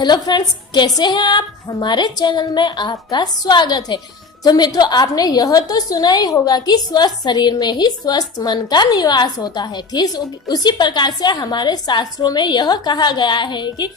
Hello friends, कैसे हैं आप। हमारे चैनल में आपका स्वागत है। तो मित्रों, आपने यह तो सुना ही होगा कि स्वस्थ शरीर में ही स्वस्थ मन का निवास होता है। ठीक उसी प्रकार से हमारे शास्त्रों में यह कहा गया है कि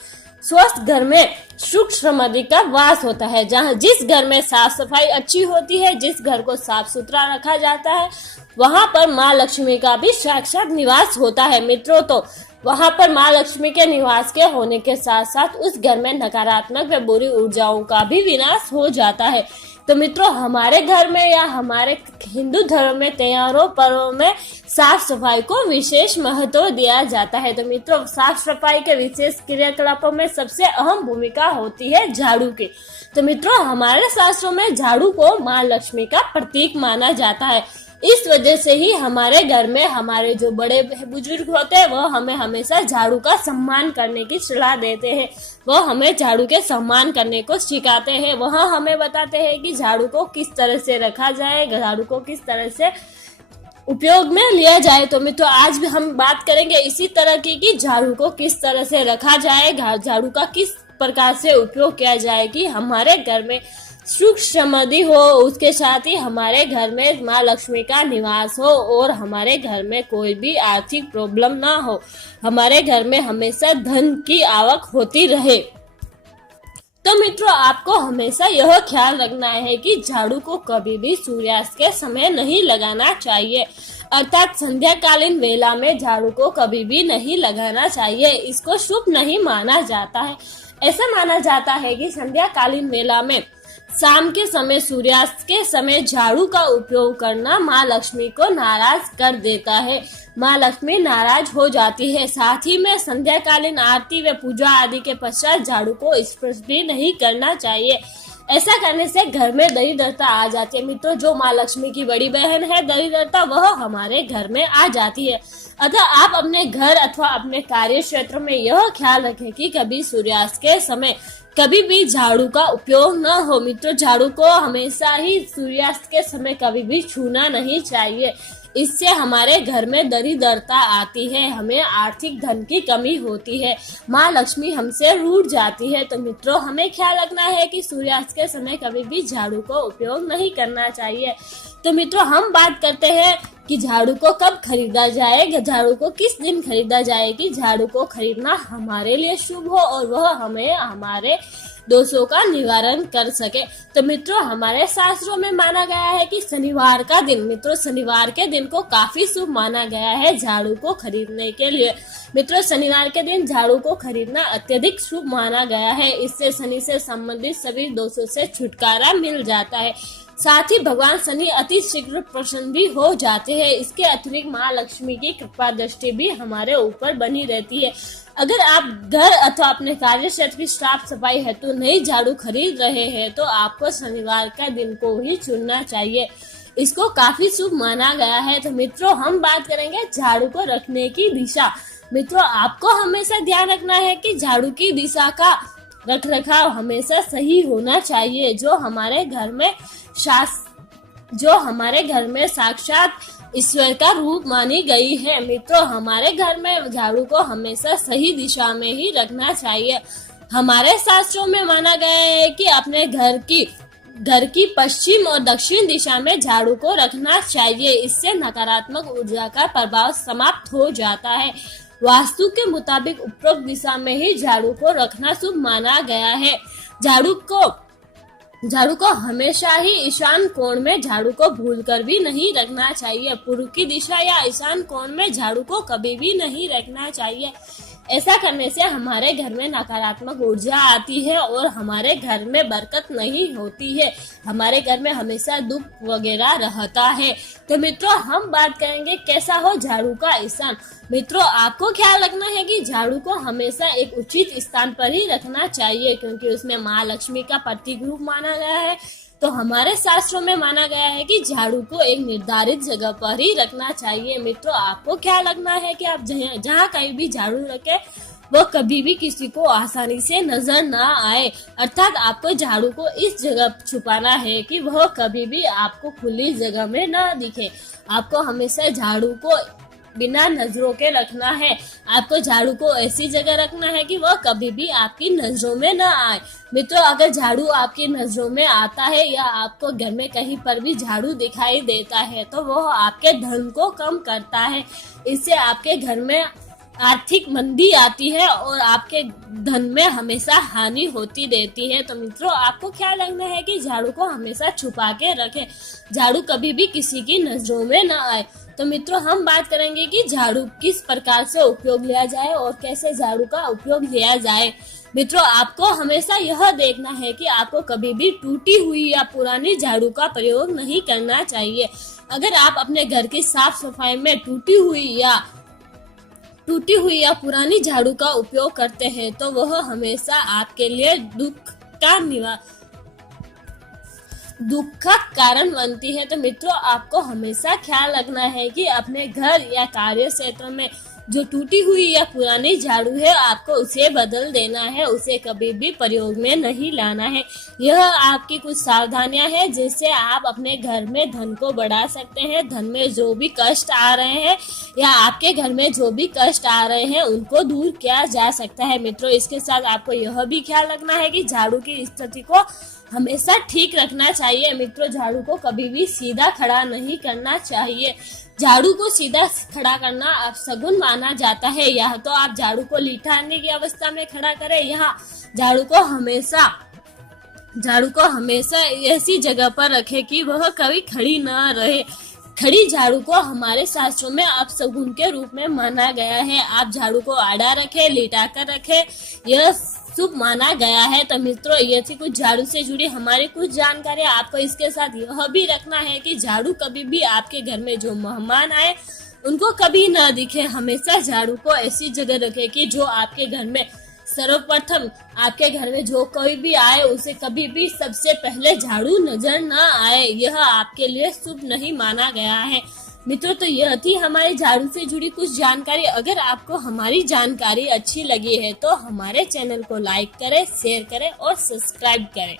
स्वस्थ घर में सुख समृद्धि का वास होता है। जहाँ जिस घर में साफ सफाई अच्छी होती है, जिस घर को साफ सुथरा रखा जाता है, वहाँ पर माँ लक्ष्मी का भी साक्षात निवास होता है। मित्रों, तो वहाँ पर माँ लक्ष्मी के निवास के होने के साथ साथ उस घर में नकारात्मक व बुरी ऊर्जाओं का भी विनाश हो जाता है। तो मित्रों, हमारे घर में या हमारे हिंदू धर्म में त्योहारों पर्वों में साफ सफाई को विशेष महत्व दिया जाता है। तो मित्रों, साफ सफाई के विशेष क्रियाकलापों में सबसे अहम भूमिका होती है झाड़ू की। तो मित्रों, हमारे शास्त्रों में झाड़ू को माँ लक्ष्मी का प्रतीक माना जाता है। इस वजह से ही हमारे घर में हमारे जो बड़े बुजुर्ग होते हैं वह हमें हमेशा झाड़ू का सम्मान करने की सलाह देते हैं। वह हमें झाड़ू के सम्मान करने को सिखाते हैं। वह हमें बताते हैं कि झाड़ू को किस तरह से रखा जाए, झाड़ू को किस तरह से उपयोग में लिया जाए। तो मित्रों, आज भी हम बात करेंगे इसी तरह की कि झाड़ू को किस तरह से रखा जाए, झाड़ू का किस प्रकार से उपयोग किया जाए कि हमारे घर में सुख समृद्धि हो, उसके साथ ही हमारे घर में माँ लक्ष्मी का निवास हो और हमारे घर में कोई भी आर्थिक प्रॉब्लम ना हो, हमारे घर में हमेशा धन की आवक होती रहे। तो मित्रों, आपको हमेशा यह ख्याल रखना है कि झाड़ू को कभी भी सूर्यास्त के समय नहीं लगाना चाहिए, अर्थात संध्याकालीन वेला में झाड़ू को कभी भी नहीं लगाना चाहिए। इसको शुभ नहीं माना जाता है। ऐसा माना जाता है कि संध्याकालीन वेला में शाम के समय, सूर्यास्त के समय झाड़ू का उपयोग करना माँ लक्ष्मी को नाराज कर देता है। माँ लक्ष्मी नाराज हो जाती है। साथ ही में संध्याकालीन आरती व पूजा आदि के पश्चात झाड़ू को स्पर्श भी नहीं करना चाहिए। ऐसा करने से घर में दरिद्रता आ जाती है। मित्रों, जो माँ लक्ष्मी की बड़ी बहन है दरिद्रता, वह हमारे घर में आ जाती है। अतः आप अपने घर अथवा अपने कार्य क्षेत्र में यह ख्याल रखें कि कभी सूर्यास्त के समय कभी भी झाड़ू का उपयोग न हो। मित्रों, झाड़ू को हमेशा ही सूर्यास्त के समय कभी भी छूना नहीं चाहिए। इससे हमारे घर में दरिद्रता आती है, हमें आर्थिक धन की कमी होती है, माँ लक्ष्मी हमसे रूठ जाती है। तो मित्रों, हमें ख्याल रखना है कि सूर्यास्त के समय कभी भी झाड़ू को उपयोग नहीं करना चाहिए। तो मित्रों, हम बात करते हैं कि झाड़ू को कब खरीदा जाए, झाड़ू को किस दिन खरीदा जाए कि झाड़ू को खरीदना हमारे लिए शुभ हो और वह हमें हमारे दोषों का निवारण कर सके। तो मित्रों, हमारे शास्त्रों में माना गया है कि शनिवार का दिन, मित्रों शनिवार के दिन को काफी शुभ माना गया है झाड़ू को खरीदने के लिए। मित्रों, शनिवार के दिन झाड़ू को खरीदना अत्यधिक शुभ माना गया है। इससे शनि से संबंधित सभी दोषों से छुटकारा मिल जाता है। साथ ही भगवान शनि अति शीघ्र प्रसन्न भी हो जाते हैं। इसके अतिरिक्त माँ लक्ष्मी की कृपा दृष्टि भी हमारे ऊपर बनी रहती है। अगर आप घर अथवा अपने कार्य क्षेत्र की साफ सफाई हेतु नई झाड़ू खरीद रहे हैं तो आपको शनिवार का दिन को ही चुनना चाहिए। इसको काफी शुभ माना गया है। तो मित्रों, हम बात करेंगे झाड़ू को रखने की दिशा। मित्रों, आपको हमेशा ध्यान रखना है कि झाड़ू की दिशा का रख रखाव हमेशा सही होना चाहिए। जो हमारे घर में साक्षात ईश्वर का रूप मानी गई है। मित्रों, हमारे घर में झाड़ू को हमेशा सही दिशा में ही रखना चाहिए। हमारे शास्त्रों में माना गया है कि अपने घर की पश्चिम और दक्षिण दिशा में झाड़ू को रखना चाहिए। इससे नकारात्मक ऊर्जा का प्रभाव समाप्त हो जाता है। वास्तु के मुताबिक उपरोक्त दिशा में ही झाड़ू को रखना शुभ माना गया है। झाड़ू को हमेशा ही ईशान कोण में झाड़ू को भूलकर भी नहीं रखना चाहिए। पूर्व की दिशा या ईशान कोण में झाड़ू को कभी भी नहीं रखना चाहिए। ऐसा करने से हमारे घर में नकारात्मक ऊर्जा आती है और हमारे घर में बरकत नहीं होती है। हमारे घर में हमेशा दुख वगैरह रहता है। तो मित्रों, हम बात करेंगे कैसा हो झाड़ू का स्थान। मित्रों, आपको ख्याल रखना है कि झाड़ू को हमेशा एक उचित स्थान पर ही रखना चाहिए, क्योंकि उसमें माँ लक्ष्मी का प्रतीक रूप माना गया है। तो हमारे शास्त्रों में माना गया है कि झाड़ू को एक निर्धारित जगह पर ही रखना चाहिए। मित्रों, आपको ख्याल रखना है कि आप जहाँ कहीं भी झाड़ू रखें वो कभी भी किसी को आसानी से नजर ना आए। अर्थात आपको झाड़ू को इस जगह छुपाना है कि वह कभी भी आपको खुली जगह में ना दिखे। आपको हमेशा झाड़ू को बिना नजरों के रखना है। आपको झाड़ू को ऐसी जगह रखना है कि वह कभी भी आपकी नजरों में न आए। मित्रों, अगर झाड़ू आपकी नजरों में आता है या आपको घर में कहीं पर भी झाड़ू दिखाई देता है तो वह आपके धन को कम करता है। इससे आपके घर में आर्थिक मंदी आती है और आपके धन में हमेशा हानि होती रहती है। तो मित्रों, आपको ख्याल रखना है कि झाड़ू को हमेशा छुपा के रखें, झाड़ू कभी भी किसी की नजरों में न आए। तो मित्रों, हम बात करेंगे कि झाड़ू किस प्रकार से उपयोग लिया जाए और कैसे झाड़ू का उपयोग लिया जाए। मित्रों, आपको हमेशा यह देखना है कि आपको कभी भी टूटी हुई या पुरानी झाड़ू का प्रयोग नहीं करना चाहिए। अगर आप अपने घर की साफ सफाई में टूटी हुई या पुरानी झाड़ू का उपयोग करते हैं तो वह हमेशा आपके लिए दुख का कारण बनती है। तो मित्रों, आपको हमेशा ख्याल रखना है कि अपने घर या कार्य क्षेत्र में जो टूटी हुई या पुरानी झाड़ू है आपको उसे बदल देना है, उसे कभी भी प्रयोग में नहीं लाना है। यह आपकी कुछ सावधानियां हैं जिससे आप अपने घर में धन को बढ़ा सकते हैं। धन में जो भी कष्ट आ रहे हैं या आपके घर में जो भी कष्ट आ रहे हैं उनको दूर किया जा सकता है। मित्रों, इसके साथ आपको यह भी ख्याल रखना है कि झाड़ू की स्थिति को हमेशा ठीक रखना चाहिए। मित्रों, झाड़ू को कभी भी सीधा खड़ा नहीं करना चाहिए। झाड़ू को सीधा खड़ा करना अपशगुन माना जाता है। या तो आप झाड़ू को लिटाने की अवस्था में खड़ा करें, यहाँ झाड़ू को हमेशा ऐसी जगह पर रखें कि वह कभी खड़ी न रहे। खड़ी झाड़ू को हमारे शास्त्रों में अपशगुन के रूप में माना गया है। आप झाड़ू को आड़ा रखें, लिटा कर रखें, यह शुभ माना गया है। तो मित्रों, ये थी कुछ झाड़ू से जुड़ी हमारी कुछ जानकारी। आपको इसके साथ यह भी रखना है कि झाड़ू कभी भी आपके घर में जो मेहमान आए उनको कभी न दिखे। हमेशा झाड़ू को ऐसी जगह रखें कि जो आपके घर में सर्वप्रथम आपके घर में जो कोई भी आए उसे कभी भी सबसे पहले झाड़ू नजर न आए। यह आपके लिए शुभ नहीं माना गया है। मित्रों, तो यह थी हमारे झाड़ू से जुड़ी कुछ जानकारी। अगर आपको हमारी जानकारी अच्छी लगी है तो हमारे चैनल को लाइक करें, शेयर करें और सब्सक्राइब करें।